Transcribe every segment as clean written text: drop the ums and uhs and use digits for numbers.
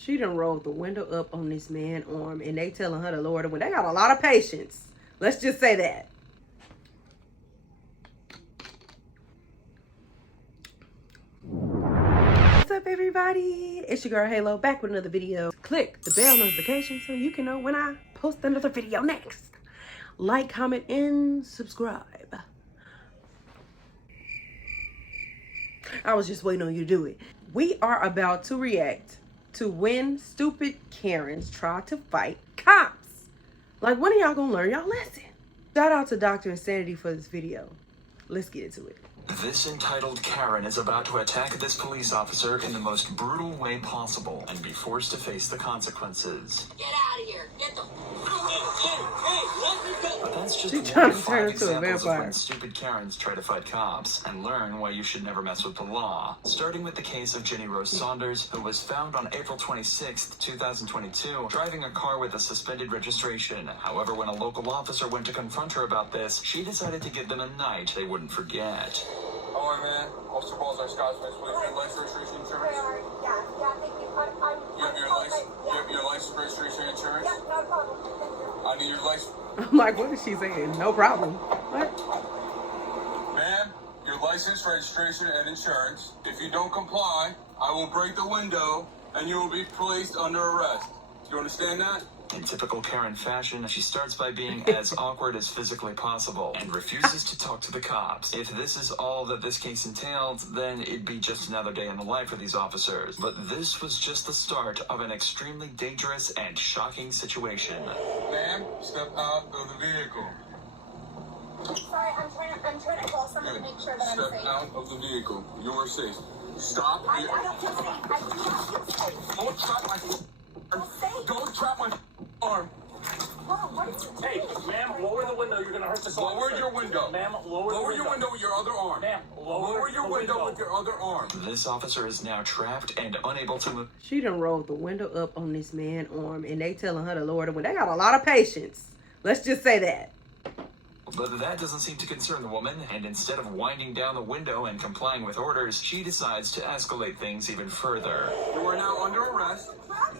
She done rolled the window up on this man's arm, and they telling her to lower the window. They got a lot of patience. Let's just say that. What's up, everybody? It's your girl Haileaux, back with another video. Click the bell notification so you can know when I post another video next. Like, comment, and subscribe. I was just waiting on you to do it. We are about to react to when stupid Karens try to fight cops. Like, when are y'all gonna learn y'all lesson? Shout out to Dr. Insanity for this video. Let's get into it. This entitled Karen is about to attack this police officer in the most brutal way possible and be forced to face the consequences. Get out of here! Get the... Hey, let me go! But that's just She one trying of to turn 5 into a examples of vampire. when stupid Karens try to fight cops and learn why you should never mess with the law. Starting with the case of Jenny Rose Saunders, who was found on April 26, 2022, driving a car with a suspended registration. However, when a local officer went to confront her about this, she decided to give them a night they wouldn't forget. How are you, man? Officer Balls, our Scotsman. What is your license, registration, insurance? Yeah, thank you. You have your license, registration, insurance? Yeah, no problem. Thank you. I need your license. I'm like, what is she saying? No problem. What? Ma'am, your license, registration, and insurance. If you don't comply, I will break the window and you will be placed under arrest. You understand that? In typical Karen fashion, she starts by being as awkward as physically possible and refuses to talk to the cops. If this is all that this case entailed, then it'd be just another day in the life for these officers. But this was just the start of an extremely dangerous and shocking situation. Ma'am, step out of the vehicle. Sorry, I'm trying to call somebody to make sure that I'm Step safe. out of the vehicle. You are safe. Stop. I don't feel safe. I do not feel safe. Don't trap my arm. Safe? Don't trap my arm. Whoa, what is it? Hey, ma'am, lower the window. You're going to hurt this officer. Lower your window. Ma'am, lower your window with your other arm. Ma'am, Lower your window with your other arm. This officer is now trapped and unable to move. She done rolled the window up on this man's arm, and they telling her to lower the window. They got a lot of patience. Let's just say that. But that doesn't seem to concern the woman, and instead of winding down the window and complying with orders, she decides to escalate things even further. You are now under arrest.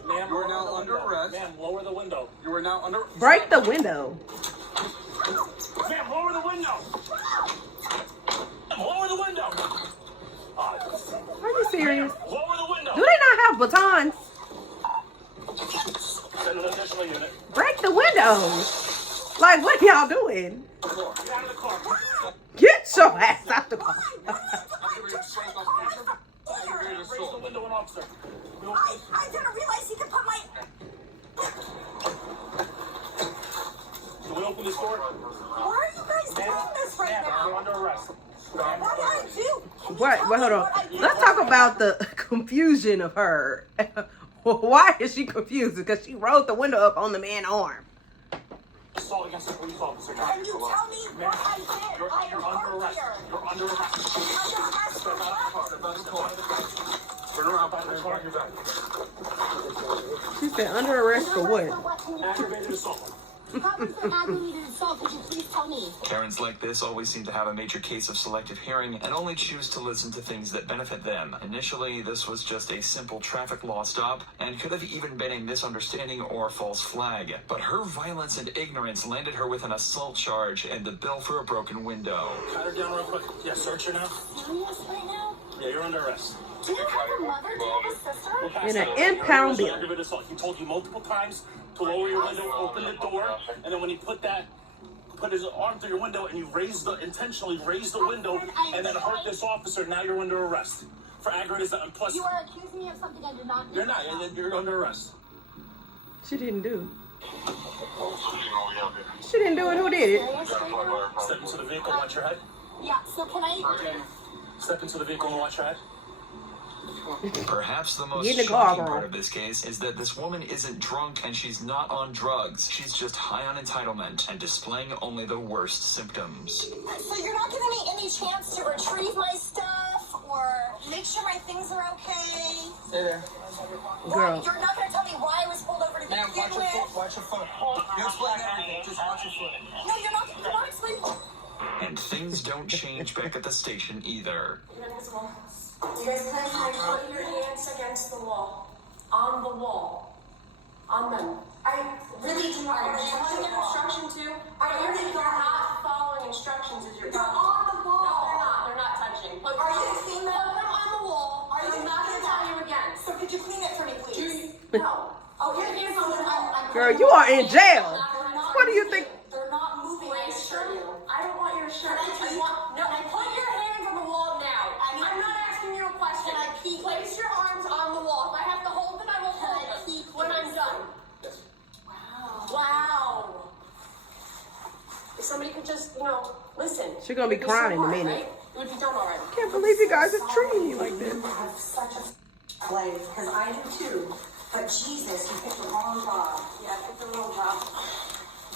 Ma'am, You are now under arrest. Ma'am, lower the window. You are now under... Break the window. Ma'am, lower the window. Ma'am, lower the window. Are you serious? Lower the window. Do they not have batons? Send an additional unit. Break the window. Like, what are y'all doing? Get out of the car. Get your ass out the car. Raise the window and officer. I didn't realize he could put my... Can we open this door? Why are you guys doing this right Ma'am, you're now? under arrest. What did I do? Can you What? tell Wait, me hold on. what I did? Let's talk about the confusion of her. Why is she confused? Because she rolled the window up on the man's arm. Assault against a police officer. Can you tell me what I did? You're I am under hurt arrest. here. You're under arrest. Under arrest for what? Turn around. Back there. Back your back. She said under arrest for what? Aggravated assault. How was the aggravated assault? Could you please tell me? Karens like this always seem to have a major case of selective hearing and only choose to listen to things that benefit them. Initially, this was just a simple traffic law stop and could have even been a misunderstanding or false flag. But her violence and ignorance landed her with an assault charge and the bill for a broken window. Pat her down real quick. Yeah, search her now. Serious right now? Yeah, you're under arrest. Do you have a mother? Do you have a sister? We'll pass In that an over. impound You're bill. under aggravated assault. He told you multiple times to lower your window, open the door, and then when he put his arm through your window and you intentionally raised the window and then hurt this officer, now you're under arrest for aggravated assault. And plus, You are accusing me of something I did not do. you're not. You're under arrest. She didn't do. She didn't do it. Who did it? Step into the vehicle, watch your head. Yeah, so can I... Step into the vehicle and watch your head. Perhaps the most Get in the car, shocking bro. part of this case is that this woman isn't drunk and she's not on drugs. She's just high on entitlement and displaying only the worst symptoms. So you're not giving me any chance to retrieve my stuff or make sure my things are okay? Stay there. Girl. You're not going to tell me why I was pulled over to begin Ma'am, watch your with? foot. Watch your foot. You explain everything. Just watch your foot. No, you're not explaining. And things don't change back at the station either. You guys plan to put your hands against the wall. on the wall. On them. I really do not understand. Are you following instruction too? I really are not following instructions if you're on the wall. No, they're not. They're not touching. Look, are you clean them? Put them on the wall. I'm not going to tell you again. So could you clean it for me, please? No. Oh, your hands on the wall. Girl, you are in jail. What do you think? They're not moving my shirt. I don't want your shirt. No, put your hands on the wall now. I'm not asking you a question. Place your arms on the wall. If I have to hold them, I will hold them when I'm done. Wow. If somebody could just, listen. She's gonna be crying in a minute. Right? It would be done already. I can't believe you guys are treating me like this. You have such a life, because I do too. But Jesus, you picked the wrong job. Yeah, I picked the wrong job.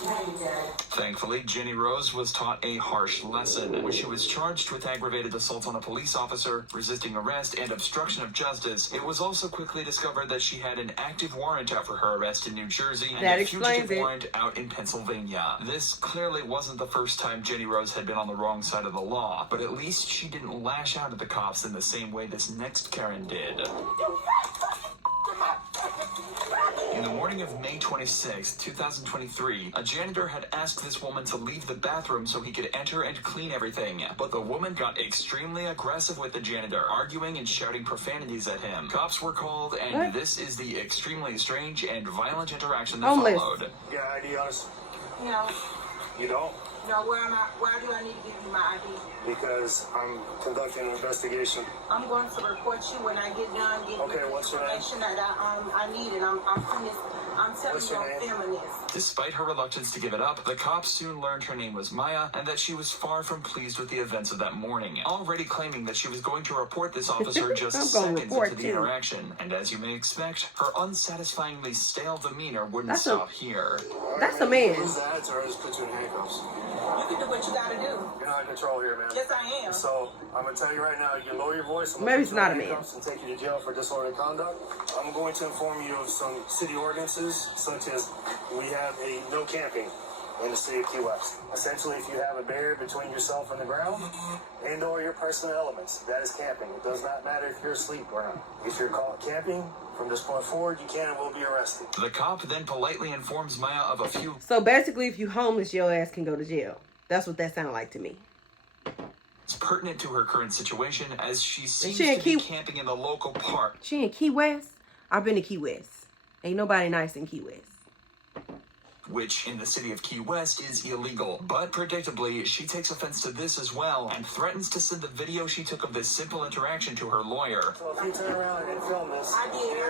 Yeah, you did. Thankfully, Jenny Rose was taught a harsh lesson. When she was charged with aggravated assault on a police officer, resisting arrest, and obstruction of justice, it was also quickly discovered that she had an active warrant out for her arrest in New Jersey and That a explains fugitive it. warrant out in Pennsylvania. This clearly wasn't the first time Jenny Rose had been on the wrong side of the law, but at least she didn't lash out at the cops in the same way this next Karen did. In the morning of May 26, 2023, a janitor had asked this woman to leave the bathroom so he could enter and clean everything. But the woman got extremely aggressive with the janitor, arguing and shouting profanities at him. Cops were called, and this is the extremely strange and violent interaction that Homeless. followed. Yeah, ID on us. No, You don't? no, where do I need to give you my ID? Because I'm conducting an investigation. I'm going to report you when I get done getting Okay, what's your name? information that I need, and I'm finished. I'm telling What's you, your I'm name? filming this. Despite her reluctance to give it up, the cops soon learned her name was Maya and that she was far from pleased with the events of that morning, already claiming that she was going to report this officer just I'm gonna seconds report into the too. interaction. And as you may expect, her unsatisfyingly stale demeanor wouldn't That's stop here. That's a man. Who's that, or I just put you in handcuffs? You can do what you gotta do. You're not in control here, man. Yes, I am. So, I'm gonna tell you right now, you can lower your voice. I'm Maybe gonna it's put you in not a man. handcuffs and take you to jail for disorderly conduct. I'm going to inform you of some city ordinances, such as we have a no camping in the city of Key West. Essentially, if you have a barrier between yourself and the ground, and or your personal elements, that is camping. It does not matter if you're asleep or not. If you're caught camping, from this point forward, you can and will be arrested. The cop then politely informs Maya of a few So basically, if you homeless, your ass can go to jail. That's what that sounded like to me. pertinent to her current situation, as she seems she in to be Key- camping in the local park. She in Key West? I've been to Key West. Ain't nobody nice in Key West. Which in the city of Key West is illegal. But predictably, she takes offense to this as well and threatens to send the video she took of this simple interaction to her lawyer. So if you turn around and film this, I did.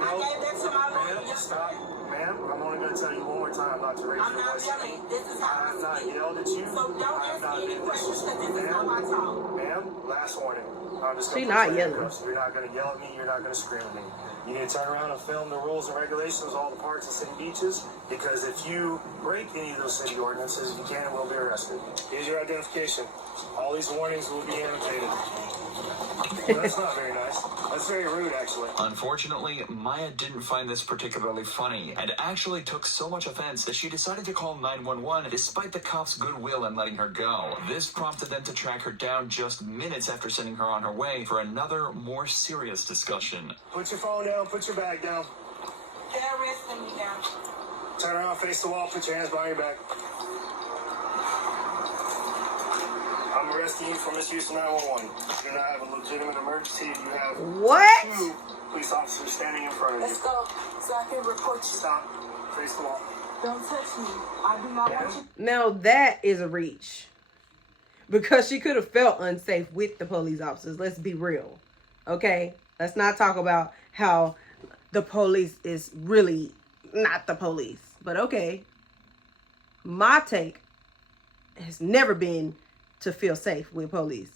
I gave that to my lawyer. Ma'am, stop. Ma'am, I'm only going to tell you one more time not to raise I'm your not voice. yelling. This is how I have I not speak. yelled at you. So don't I have ask not me any been questions because this is Ma'am, how I talk. Ma'am, last warning. I'm just She gonna not put you in yelling. handcuffs. You're not going to yell at me. You're not going to scream at me. You need to turn around and film the rules and regulations of all the parks and city beaches, because if you break any of those city ordinances, you can and will be arrested. Here's your identification. All these warnings will be annotated. Well, that's not very nice. That's very rude, actually. Unfortunately, Maya didn't find this particularly funny and actually took so much offense that she decided to call 911 despite the cops' goodwill in letting her go. This prompted them to track her down just minutes after sending her on her way for another, more serious discussion. Put your phone down. Put your bag down. They're arresting me now. Turn around, face the wall. Put your hands behind your back. I'm arresting you for misuse of 911. You do not have a legitimate emergency. You have What? 2 police officers standing in front of you. Let's go so I can report you. Stop. Face the wall. Don't touch me. I do not want you. Now that is a reach. Because she could have felt unsafe with the police officers. Let's be real. Okay? Let's not talk about how the police is really not the police. But okay. My take has never been to feel safe with police.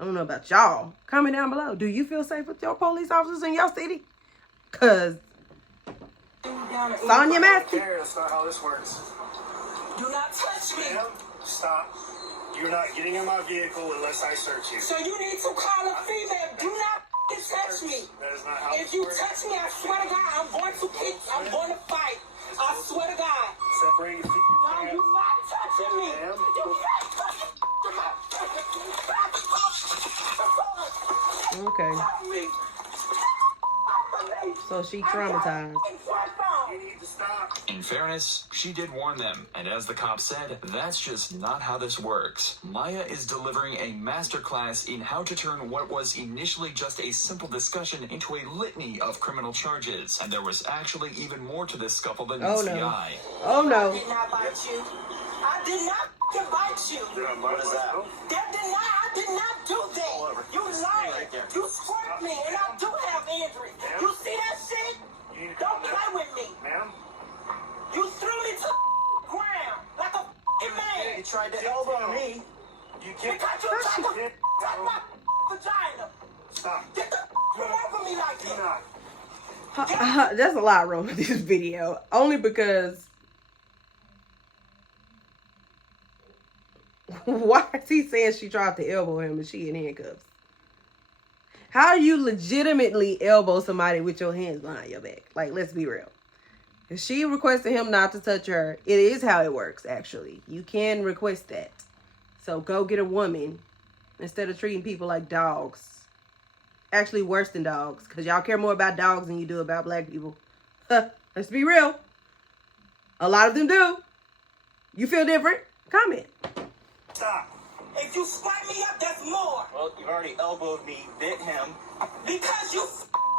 I don't know about y'all. Comment down below. Do you feel safe with your police officers in your city? Because Sonya Massey. Karen, that's not how this works. Do not touch me. Ma'am, stop. You're not getting in my vehicle unless I search you. So you need to call a female. Do not touch me. That is not how If this you works. touch me, I swear to God, I'm going to kick. I'm going to fight. I swear to God. Separate your feet. No, you're not touching me. Ma'am. You can't touch me. Okay. Touch me. So So she traumatized. You need to stop. In fairness, she did warn them, and as the cop said, that's just not how this works. Maya is delivering a masterclass in how to turn what was initially just a simple discussion into a litany of criminal charges, and there was actually even more to this scuffle than meets the eye. Oh no. I did not bite you. I did not f***ing bite you. What is that? I did not do that. You lying. You squirt me, and I do have injury. You see that shit? Don't play with me. Ma'am? You threw me to the ground like a f***ing man. You tried to elbow me. You can't. Because you tried to touch my vagina. Stop. Get the away from me like Do that. not. There's a lot wrong with this video. Only because why is he saying she tried to elbow him and she in handcuffs? How do you legitimately elbow somebody with your hands behind your back? Like, let's be real. If she requested him not to touch her, it is how it works, actually. You can request that. So go get a woman instead of treating people like dogs. Actually, worse than dogs. Because y'all care more about dogs than you do about black people. Let's be real. A lot of them do. You feel different? Comment. Stop. If you squirt me up, that's more. Well, you already elbowed me, bit him. Because you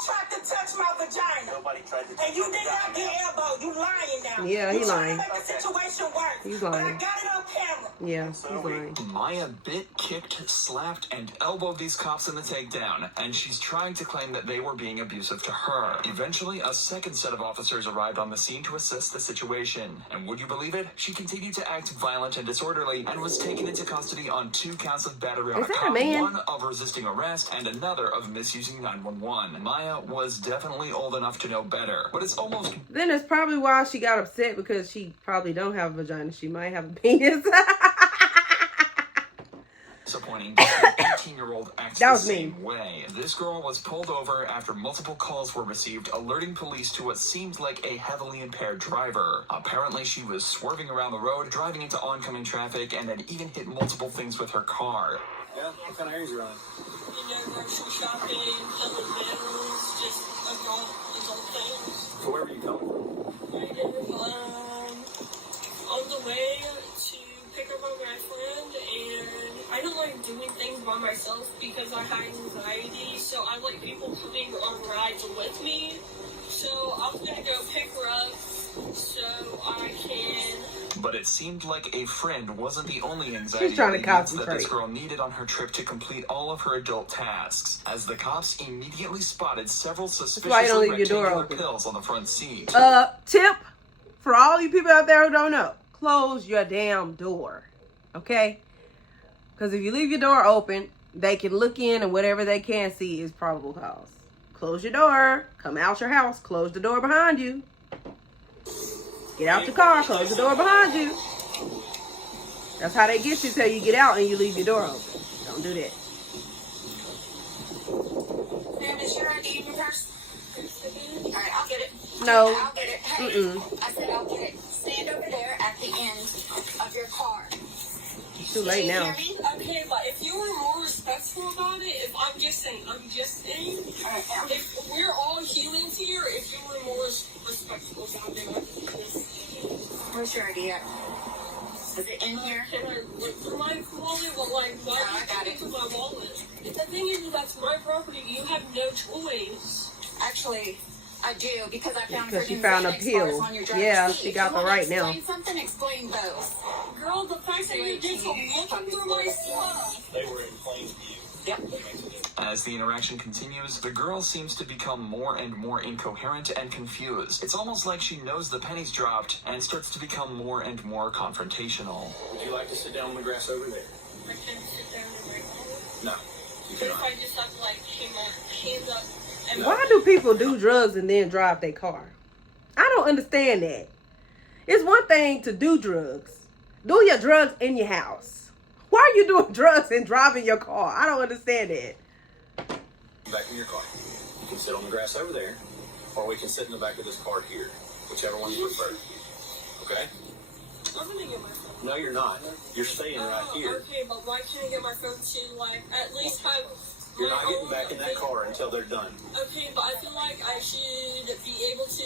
tried to touch my vagina. Nobody tried to touch And you did not get elbowed. You lying now. Yeah, he you lying. trying to make the situation worse. He's But I lying. got it on camera. Yeah, he's lying. Maya bit, kicked, slapped, and elbowed these cops in the takedown, and she's trying to claim that they were being abusive to her. Eventually, a second set of officers arrived on the scene to assess the situation, and would you believe it? She continued to act violent and disorderly, and was taken into custody on 2 counts of battery on Is a that a cop, man? 1 of resisting arrest, and another of misusing 911. Maya was definitely old enough to know better, but it's almost Then it's probably why she got upset, because she probably don't have a vagina. She might have a penis. disappointing to see an 18-year-old act That the was same me. way. This girl was pulled over after multiple calls were received alerting police to what seemed like a heavily impaired driver. Apparently, she was swerving around the road, driving into oncoming traffic, and then even hit multiple things with her car. Yeah? What kind of errands you running? You know, grocery shopping, filling bills, just adult things. So where were you coming from? On the way to pick up my girlfriend, and I don't like doing things by myself because I have anxiety, so I like people coming on rides with me. So I was gonna go pick her up so I can. But it seemed like a friend wasn't the only anxiety trying to alleviance that concentrate. this girl needed on her trip to complete all of her adult tasks, as the cops immediately spotted several why you suspiciously don't leave your door rectangular open. pills on the front seat. Tip for all you people out there who don't know. Close your damn door. Okay? Because if you leave your door open, they can look in and whatever they can see is probable cause. Close your door. Come out your house. Close the door behind you. Get out your car. Close the door behind you. That's how they get you till you get out and you leave your door open. Don't do that. Ma'am, is your ID in your purse? All right, I'll get it. No. I'll get it. Hey, Mm-mm. I said I'll get it. Stand over there at the end of your car. It's too late now. Can you hear me? Okay, but if you were more respectful about it, if I'm just saying, All right, now. if we're all humans here, if you were more respectful about it, I could just. Where's your ID at? Is it in here? Can I look through my wallet? Well, like, why No, I got do you it. look through my wallet? The thing is, that's my property. You have no choice. Actually, I do because I found Because her she new found a Xanax pill. bars on your driver's Yeah, seat. she If got you the wanna right now. Explain something. Explain those. Girl, the fact that you did to looking through my stuff. They were in plain view. Yep. As the interaction continues, the girl seems to become more and more incoherent and confused. It's almost like she knows the pennies dropped and starts to become more and more confrontational. Would you like to sit down on the grass over there? I can't sit down and wait for it. No. You But if cannot. I just have to, like, keep my hands up and Why do people do drugs and then drive their car? I don't understand that. It's one thing to do drugs. Do your drugs in your house. Why are you doing drugs and driving your car? I don't understand that. Back in your car. You can sit on the grass over there, or we can sit in the back of this car here. Whichever one you prefer. Okay? I'm gonna get my phone. No, you're not. You're staying right here. Okay, but why can't I get my phone to, like, at least have You're not getting back in that car until they're done. Okay, but I feel like I should be able to.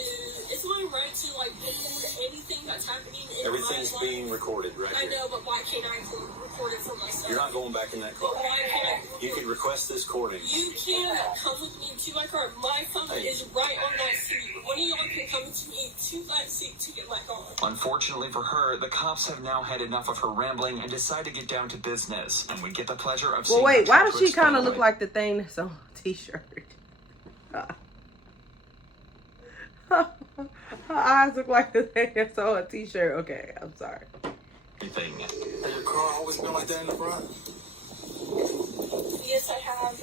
It's my right to like record anything that's happening in Everything's my life. being recorded right I here. know, but why can't I record it for myself? You're not going back in that car. But why can't I? You can request this recording. You can come with me to my car. My phone is right on that seat. One of y'all can come to me to that seat to get my car. Unfortunately for her, the cops have now had enough of her rambling and decide to get down to business. And we get the pleasure of seeing Well, wait, her why try does to she kind of explain look like the thing that's on a t-shirt? Her eyes look like the thing that's on a t-shirt. Okay, I'm sorry. everything. Has your car always been like that in the front? Yes, I have.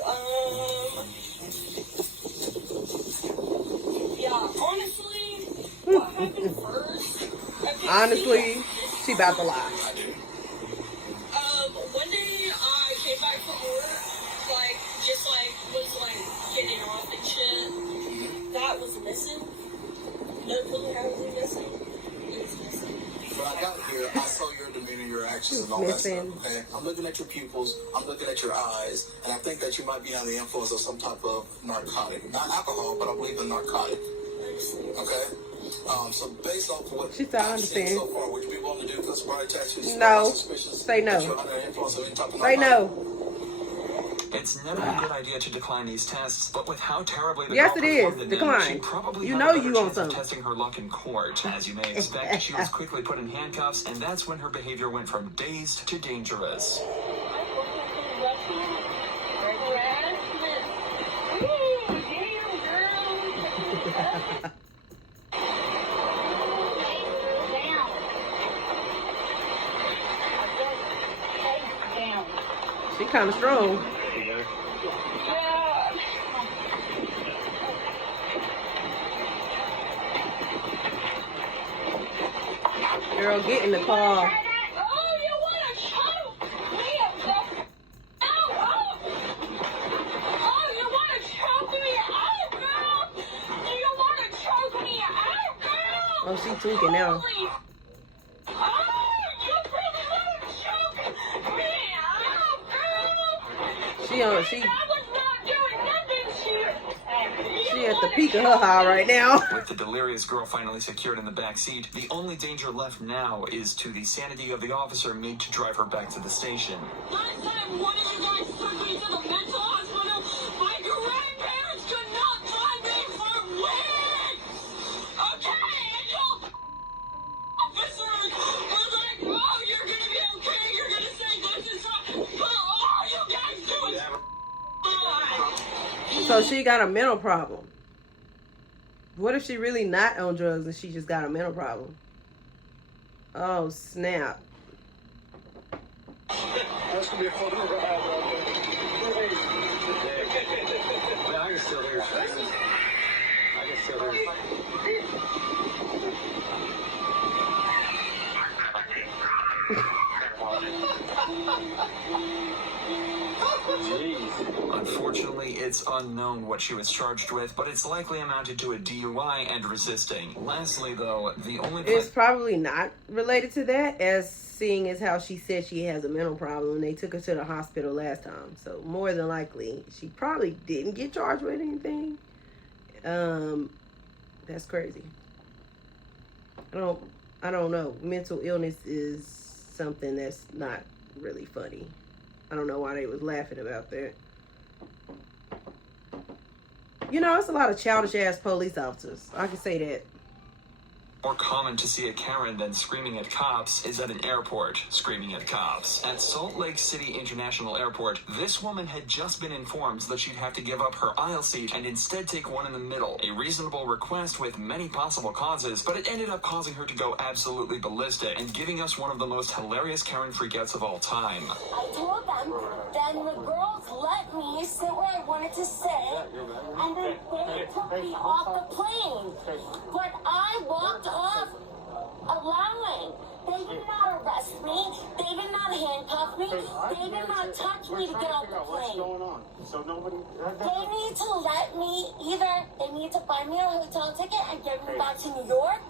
Yeah, honestly, what happened first? Okay, Honestly, she about to lie. I do. One day I came back from work, like, just like, was like getting off and shit. That was missing. No clue how it was missing. It was missing. When I got here, I saw your demeanor, your actions, and all that stuff. Okay, I'm looking at your pupils, I'm looking at your eyes, and I think that you might be under the influence of some type of narcotic, not alcohol, but I believe a narcotic. Okay. So based off of what She said, I I've seen understand. so far, would you be willing to do sobriety tattoos? No. Suspicious Say no. that you're under the influence of any type of Say narcotic? no. It's never a good idea to decline these tests, but with how terribly the Yes, girl it is. performed in them, Decline. she probably You had know a better you want chance of some. testing her luck in court. As you may expect, she was quickly put in handcuffs, and that's when her behavior went from dazed to dangerous. She kind of strong. Girl, get in the car. Oh, she tweaking now. She at the peak of her high right now. With the delirious girl finally secured in the back seat, the only danger left now is to the sanity of the officer made to drive her back to the station. Last time one of you guys took me to the mental hospital, my grandparents could not drive me for weeks! Okay, and y'all officers were like, oh, you're gonna be okay, you're gonna say this is wrong, but all you guys do is So she got a mental problem. What if she really not on drugs and she just got a mental problem? Oh, snap. That's gonna be a fun ride. I can still hear. I can still hear. Unfortunately, it's unknown what she was charged with, but it's likely amounted to a DUI and resisting. Lastly, though, the only... It's probably not related to that, as seeing as how she said she has a mental problem and they took her to the hospital last time. So more than likely, she probably didn't get charged with anything. That's crazy. I don't know. Mental illness is something that's not really funny. I don't know why they was laughing about that. You know, it's a lot of childish ass police officers. I can say that. More common to see a Karen than screaming at cops is at an airport, screaming at cops. At Salt Lake City International Airport, this woman had just been informed that she'd have to give up her aisle seat and instead take one in the middle. A reasonable request with many possible causes, but it ended up causing her to go absolutely ballistic and giving us one of the most hilarious Karen freakouts of all time. I told them, then the girls let me sit where I wanted to sit, and then they took me off the plane. But I walked off allowing. They did not arrest me. They did not handcuff me. They did not touch me to get off the plane. So nobody. They need to let me, either they need to buy me a hotel ticket and get me back to New York,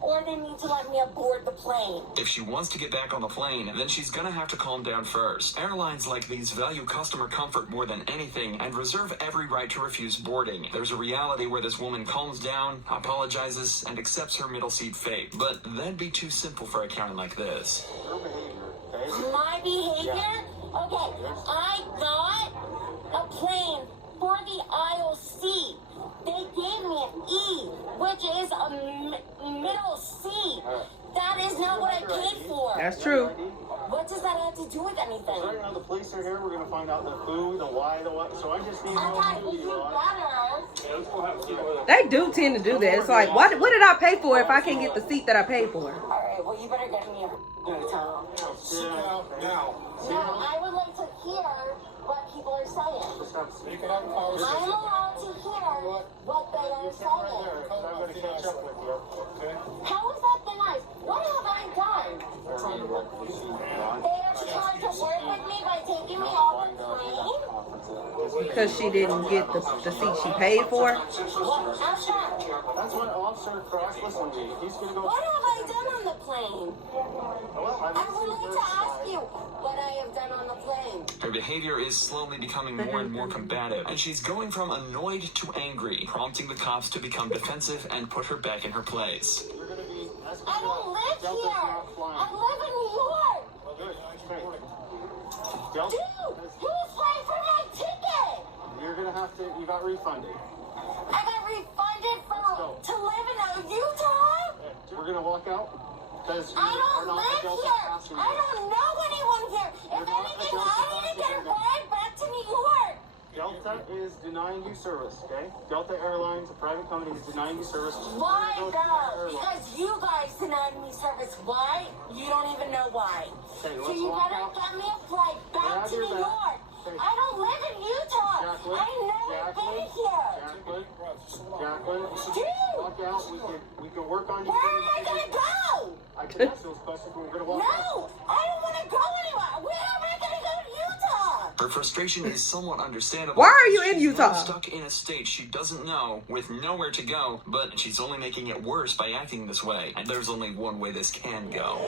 or they need to let me aboard the plane. If she wants to get back on the plane, then she's gonna have to calm down first. Airlines like these value customer comfort more than anything and reserve every right to refuse boarding. There's a reality where this woman calms down, apologizes, and accepts her middle seat fate. But that'd be too simple for a county like this. Your behavior, okay? My behavior? Okay, I got a plane for the aisle seat. They gave me an E, which is a middle seat. That is not what I paid for. That's true. What does that have to do with anything? Right now, the police are here. We're going to find out the who, the why, the what. So I just need to know Okay, who you you are. better. They do tend to do that. It's like, what did I pay for if I can't get the seat that I paid for? Alright, well, you better get me a hotel. Sit down now. No, I would like to hear what people are saying. You can have a I'm conversation. allowed to hear what they are saying. I'm going to catch up with you. Okay? How is that the nice? What have I done? We're trying to work with you. They are trying to work with me by taking me off the plane? Because she didn't get the seat she paid for. What? How's that? That's what Officer Cross listened to. He's going to go. What have I done on the plane? Well, I would like to ask you what I have done on the plane. Her behavior is slowly becoming more and more combative, and she's going from annoyed to angry, prompting the cops to become defensive and put her back in her place. We're going to be. I don't live here. I live in New York. Delta, Dude, who's paying for my ticket? you're going to have to. You got refunded. I got refunded to live in Utah? We're going to walk out. Because I don't live here. I don't know anyone here. If anything, I need to get a ride back to New York. Delta is denying you service, okay? Delta Airlines, a private company, is denying you service. Why, though? Because you guys denied me service. Why? You don't even know why. Okay, So let's you walk better out. get me a flight back to New York. I don't live in Utah. I've never been here. Jacqueline, Dude, walk out. We can work on you. where am I going to go? I can ask those questions, but we're going to walk out. No, I don't want to go anywhere. Where am I going to go to Utah? Her frustration is somewhat understandable. Why are you in She's Utah? now stuck in a state she doesn't know, with nowhere to go, but she's only making it worse by acting this way. And there's only one way this can go.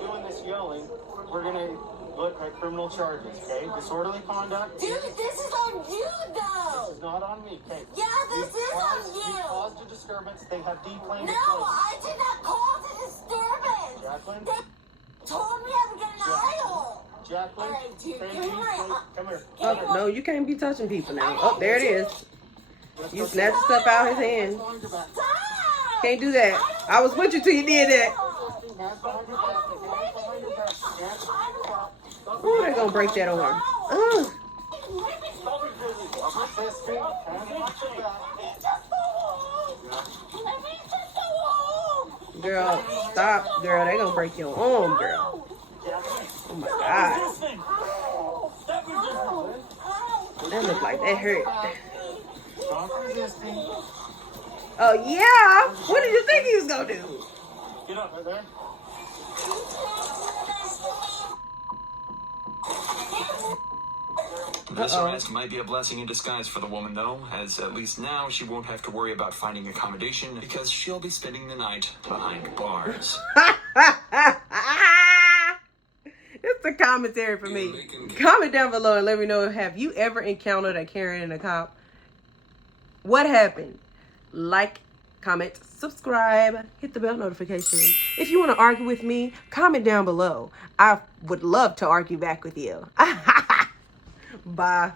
Doing this yelling, we're going to look at criminal charges, okay? Disorderly conduct. Dude, this is on you, though. This is not on me, okay? Yeah, this is on You you. caused a disturbance. They have deplaned No, the plane. I did not cause a disturbance. Jacqueline? They told me I would get an aisle. Jacqueline? All right, dude, thank give me you. my- Come here. Oh, no, you can't be touching people now. Oh, there it is. You snatched stuff out his hand. Stop. Can't do that. I was with you till you did that. Ooh, they're gonna break that arm. Ugh. Girl, stop. Girl, they're gonna break your arm, girl. Oh my God. That look like that hurt. Oh yeah? What did you think he was gonna do? Get up, right there. This arrest might be a blessing in disguise for the woman, though, as at least now she won't have to worry about finding accommodation because she'll be spending the night behind bars. It's the commentary for me. Comment down below and let me know, have you ever encountered a Karen and a cop? What happened? Like, comment, subscribe, hit the bell notification. If you want to argue with me, comment down below. I would love to argue back with you. Bye.